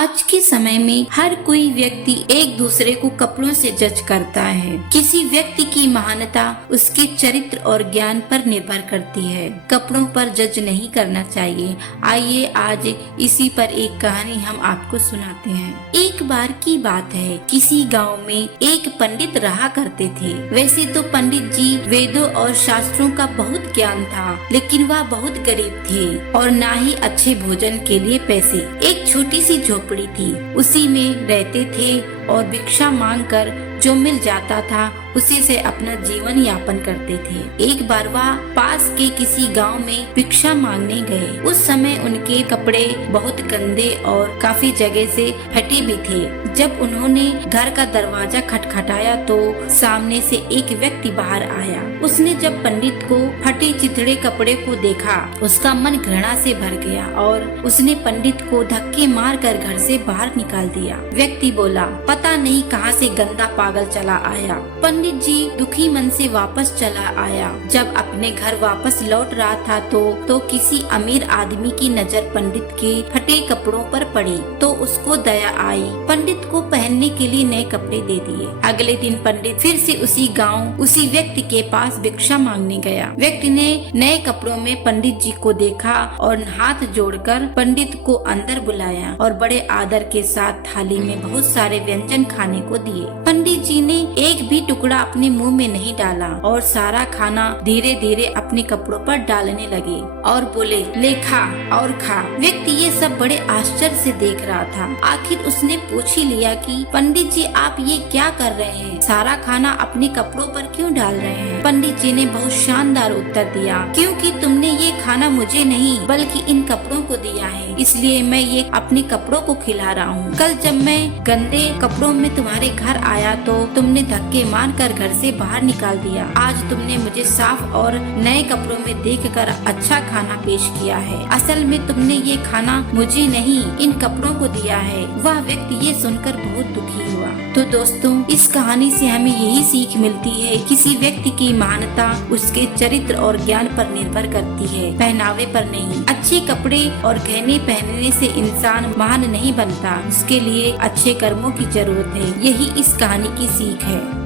आज के समय में हर कोई व्यक्ति एक दूसरे को कपड़ों से जज करता है। किसी व्यक्ति की महानता उसके चरित्र और ज्ञान पर निर्भर करती है। कपड़ों पर जज नहीं करना चाहिए। आइए आज इसी पर एक कहानी हम आपको सुनाते हैं। एक बार की बात है, किसी गांव में एक पंडित रहा करते थे। वैसे तो पंडित जी वेदों और शास्त्रों का बहुत ज्ञान था, लेकिन वह बहुत गरीब थे और ना ही अच्छे भोजन के लिए पैसे। एक छोटी सी झोपड़ी थी, उसी में रहते थे और भिक्षा मांगकर जो मिल जाता था उसी से अपना जीवन यापन करते थे। एक बार वह पास के किसी गांव में भिक्षा मांगने गए। उस समय उनके कपड़े बहुत गंदे और काफी जगह से फटे भी थे। जब उन्होंने घर का दरवाजा खटखटाया तो सामने से एक व्यक्ति बाहर आया। उसने जब पंडित को फटे चिथड़े कपड़े को देखा, उसका मन घृणा से भर गया और उसने पंडित को धक्के मारकर घर से बाहर निकाल दिया। व्यक्ति बोला, पता नहीं कहां से गंदा पागल चला आया। पंडित जी दुखी मन से वापस चला आया। जब अपने घर वापस लौट रहा था तो किसी अमीर आदमी की नजर पंडित के फटे कपड़ों पर पड़ी तो उसको दया आई। पंडित को पहनने के लिए नए कपड़े दे दिए। अगले दिन पंडित फिर से उसी गांव उसी व्यक्ति के पास भिक्षा मांगने गया। व्यक्ति ने नए कपड़ों में पंडित जी को देखा और हाथ जोड़कर पंडित को अंदर बुलाया और बड़े आदर के साथ थाली में बहुत सारे व्यंजन खाने को दिए। पंडित जी ने एक भी टुकड़ा अपने मुंह में नहीं डाला और सारा खाना धीरे धीरे अपने कपड़ों पर डालने लगे और बोले, ले खा और खा। व्यक्ति ये सब बड़े आश्चर्य से देख रहा था। आखिर उसने पूछ ही लिया कि पंडित जी आप ये क्या कर रहे हैं, सारा खाना अपने कपड़ों पर क्यों डाल रहे हैं। पंडित जी ने बहुत शानदार उत्तर दिया, क्योंकि तुमने ये खाना मुझे नहीं बल्कि इन कपड़ों को दिया है, इसलिए मैं ये अपने कपड़ों को खिला रहा हूँ। कल जब मैं गंदे कपड़ों में तुम्हारे घर आया तो तुमने धक्के मारकर घर से बाहर निकाल दिया। आज तुमने मुझे साफ और नए कपड़ों में देखकर अच्छा खाना पेश किया है। असल में तुमने ये खाना मुझे नहीं इन कपड़ों को दिया है। वह व्यक्ति ये सुनकर बहुत दुखी हुआ। तो दोस्तों, इस कहानी से हमें यही सीख मिलती है, किसी व्यक्ति की महानता उसके चरित्र और ज्ञान पर निर्भर करती है, पहनावे पर नहीं। अच्छे कपड़े और गहने पहनने से इंसान महान नहीं बनता, उसके लिए अच्छे कर्मों की जरूरत है। यही इस कहानी की सीख है।